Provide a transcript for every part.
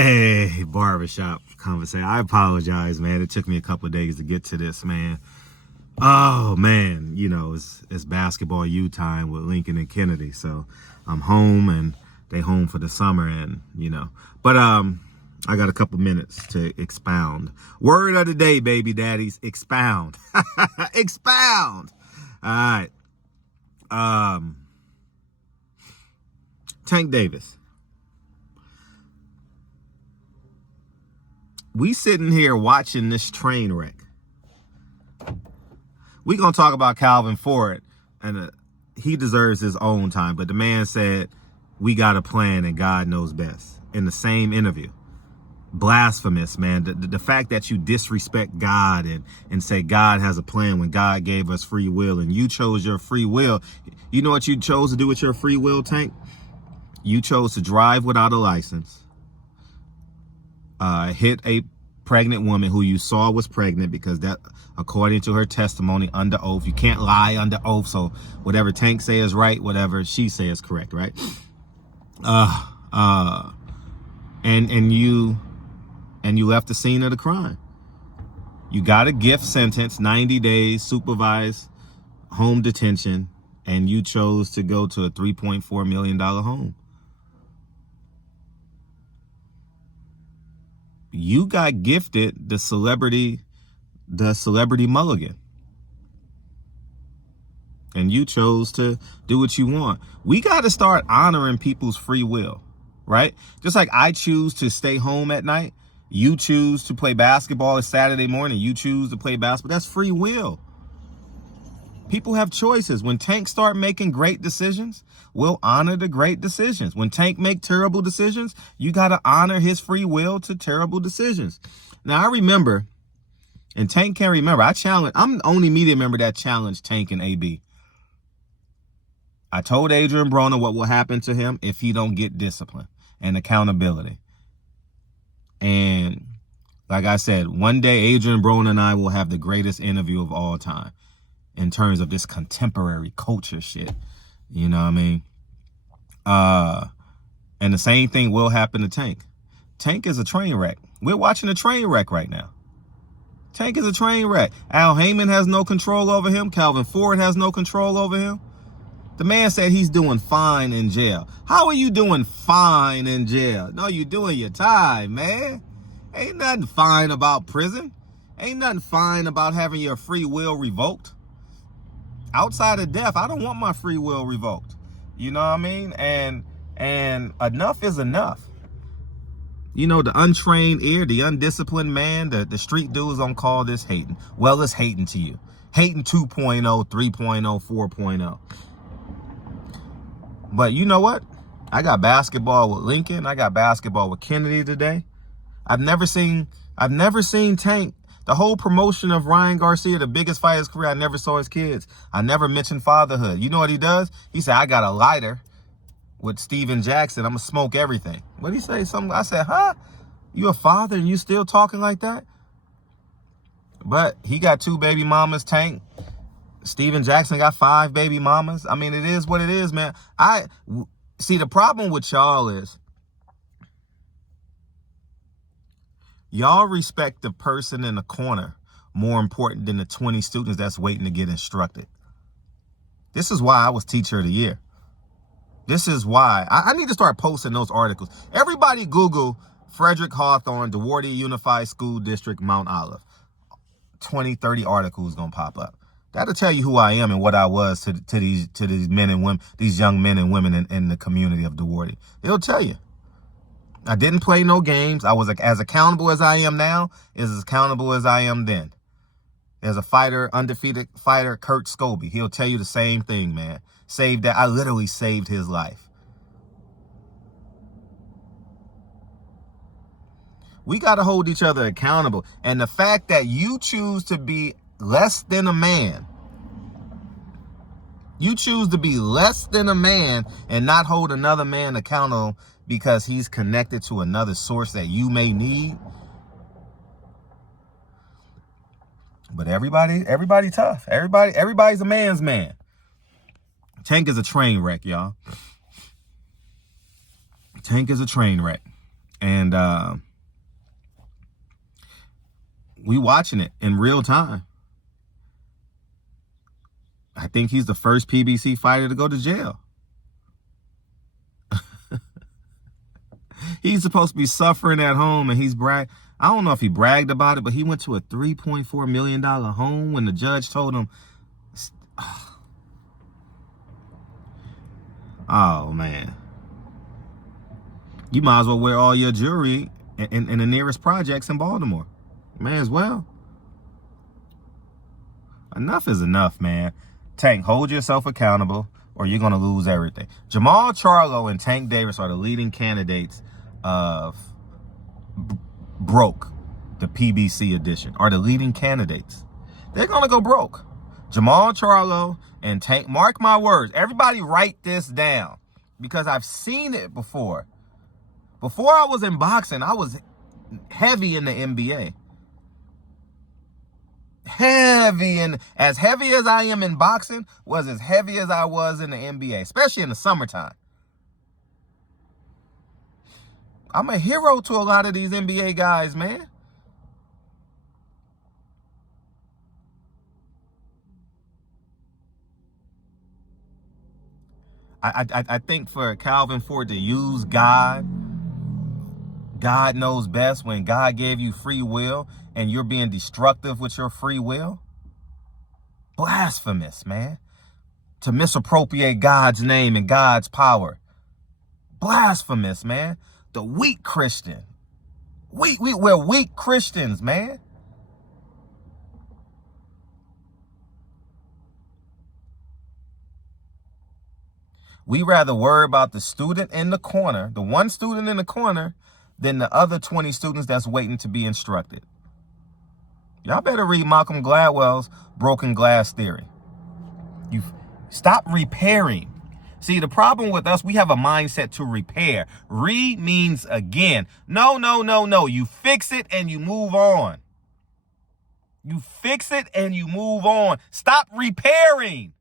Hey, barbershop conversation. I apologize, man. It took me a couple of days to get to this, man. Oh, man. You know, it's basketball U time with Lincoln and Kennedy. So I'm home and they home for the summer and, you know. But I got a couple minutes to expound. Word of the day, baby daddies. Expound. Expound. All right. Tank Davis. We sitting here watching this train wreck. We gonna talk about Calvin Ford, and he deserves his own time. But the man said, we got a plan and God knows best in the same interview. Blasphemous, man. The fact that you disrespect God and say God has a plan when God gave us free will and you chose your free will. You know what you chose to do with your free will, Tank? You chose to drive without a license. Hit a pregnant woman who you saw was pregnant, because that, according to her testimony under oath, you can't lie under oath. So whatever Tank say is right, whatever she say is correct, right? And you left the scene of the crime. You got a gift sentence, 90 days supervised home detention, and you chose to go to a $3.4 million home. You got gifted the celebrity mulligan. And you chose to do what you want. We got to start honoring people's free will, right? Just like I choose to stay home at night. You choose to play basketball. It's Saturday morning. You choose to play basketball. That's free will. People have choices. When Tank start making great decisions, we'll honor the great decisions. When Tank make terrible decisions, you got to honor his free will to terrible decisions. Now, I remember, and Tank can remember, I'm the only media member that challenged Tank and AB. I told Adrian Broner what will happen to him if he don't get discipline and accountability. And like I said, one day Adrian Broner and I will have the greatest interview of all time in terms of this contemporary culture shit. You know what I mean? And the same thing will happen to Tank. Tank is a train wreck. We're watching a train wreck right now. Tank is a train wreck. Al Heyman has no control over him. Calvin Ford has no control over him. The man said he's doing fine in jail. How are you doing fine in jail? No, you doing your time, man. Ain't nothing fine about prison. Ain't nothing fine about having your free will revoked. Outside of death, I don't want my free will revoked. You know what I mean? And enough is enough. You know, the untrained ear, the undisciplined man, the street dudes don't call this hating. Well, it's hating to you. Hating 2.0, 3.0, 4.0. But you know what? I got basketball with Lincoln. I got basketball with Kennedy today. I've never seen Tank. The whole promotion of Ryan Garcia, the biggest fight of his career, I never saw his kids. I never mentioned fatherhood. You know what he does? He said, I got a lighter with Steven Jackson. I'm going to smoke everything. What did he say? Something. I said, huh? You a father and you still talking like that? But he got 2 baby mamas, Tank. Steven Jackson got 5 baby mamas. I mean, it is what it is, man. See, the problem with y'all is, y'all respect the person in the corner more important than the 20 students that's waiting to get instructed. This is why I was teacher of the year. This is why I need to start posting those articles. Everybody Google Frederick Hawthorne, DeWardy Unified School District, Mount Olive. 20, 30 articles gonna pop up. That'll tell you who I am and what I was to these men and women, these young men and women in the community of DeWardy. It'll tell you. I didn't play no games. I was as accountable as I am now, is as accountable as I am then. There's a fighter, undefeated fighter, Kurt Scobie. He'll tell you the same thing, man. Saved that. I literally saved his life. We got to hold each other accountable. And the fact that you choose to be less than a man, you choose to be less than a man and not hold another man accountable because he's connected to another source that you may need. But everybody tough. Everybody's a man's man. Tank is a train wreck, y'all. Tank is a train wreck. And we watching it in real time. I think he's the first PBC fighter to go to jail. He's supposed to be suffering at home, and I don't know if he bragged about it, but he went to a $3.4 million home when the judge told him, oh man, you might as well wear all your jewelry in the nearest projects in Baltimore. May as well. Enough is enough, man. Tank, hold yourself accountable or you're going to lose everything. Jamal Charlo and Tank Davis are the leading candidates of broke, the PBC edition, are the leading candidates. They're going to go broke. Jamal Charlo and Tank, mark my words. Everybody write this down because I've seen it before. Before I was in boxing, I was heavy in the NBA. As heavy as I am in boxing was as heavy as I was in the NBA, especially in the summertime. I'm a hero to a lot of these NBA guys, man. I think for Calvin Ford to use God knows best when God gave you free will and you're being destructive with your free will. Blasphemous, man. To misappropriate God's name and God's power. Blasphemous, man. The weak Christian. We're weak Christians, man. We rather worry about the student in the corner, the one student in the corner, than the other 20 students that's waiting to be instructed. Y'all better read Malcolm Gladwell's Broken Glass Theory. You stop repairing. See, the problem with us, we have a mindset to repair. Means again. No. You fix it and you move on. You fix it and you move on. Stop repairing.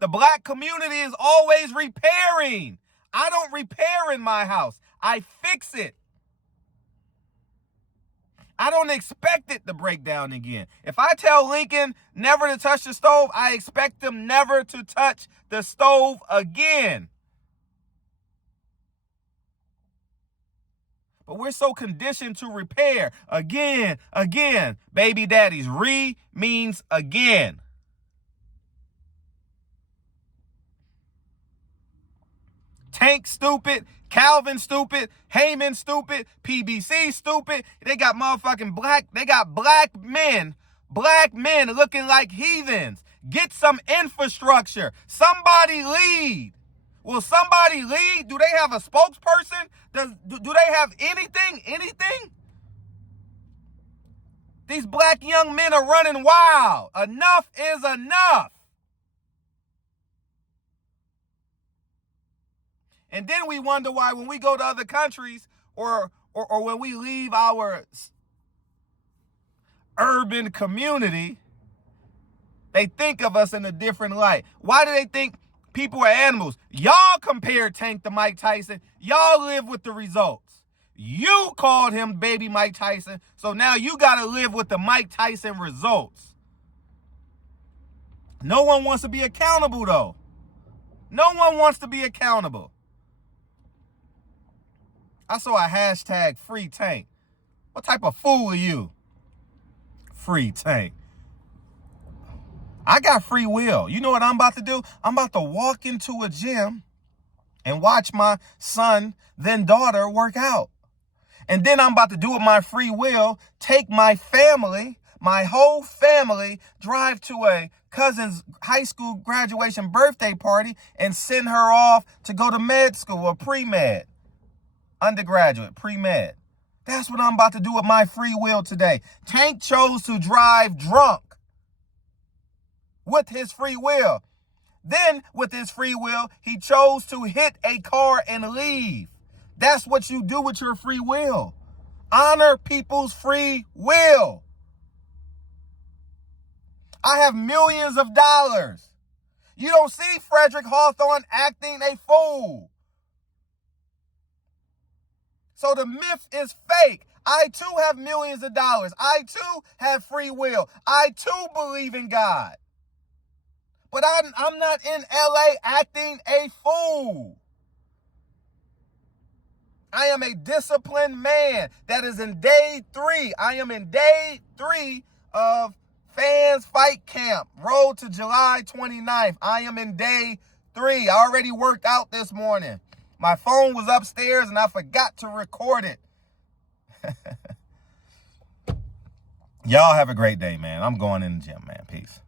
The black community is always repairing. I don't repair in my house. I fix it. I don't expect it to break down again. If I tell Lincoln never to touch the stove, I expect him never to touch the stove again. But we're so conditioned to repair. Again. Baby daddies, means again. Tank stupid, Calvin stupid, Heyman stupid, PBC stupid. They got black men looking like heathens. Get some infrastructure. Somebody lead. Will somebody lead? Do they have a spokesperson? Do they have anything? These black young men are running wild. Enough is enough. And then we wonder why when we go to other countries or when we leave our urban community, they think of us in a different light. Why do they think people are animals? Y'all compared Tank to Mike Tyson. Y'all live with the results. You called him baby Mike Tyson, so now you got to live with the Mike Tyson results. No one wants to be accountable, though. No one wants to be accountable. I saw a hashtag free Tank. What type of fool are you? Free Tank. I got free will. You know what I'm about to do? I'm about to walk into a gym and watch my son, then daughter, work out. And then I'm about to do with my free will, take my family, my whole family, drive to a cousin's high school graduation birthday party and send her off to go to med school or pre-med. Undergraduate, pre-med. That's what I'm about to do with my free will today. Tank chose to drive drunk with his free will. Then, with his free will, he chose to hit a car and leave. That's what you do with your free will. Honor people's free will. I have millions of dollars. You don't see Frederick Hawthorne acting a fool. So the myth is fake. I too have millions of dollars. I too have free will. I too believe in God. But I'm not in LA acting a fool. I am a disciplined man that is in day 3. I am in day 3 of Fans Fight Camp. Road to July 29th. I am in day 3. I already worked out this morning. My phone was upstairs and I forgot to record it. Y'all have a great day, man. I'm going in the gym, man. Peace.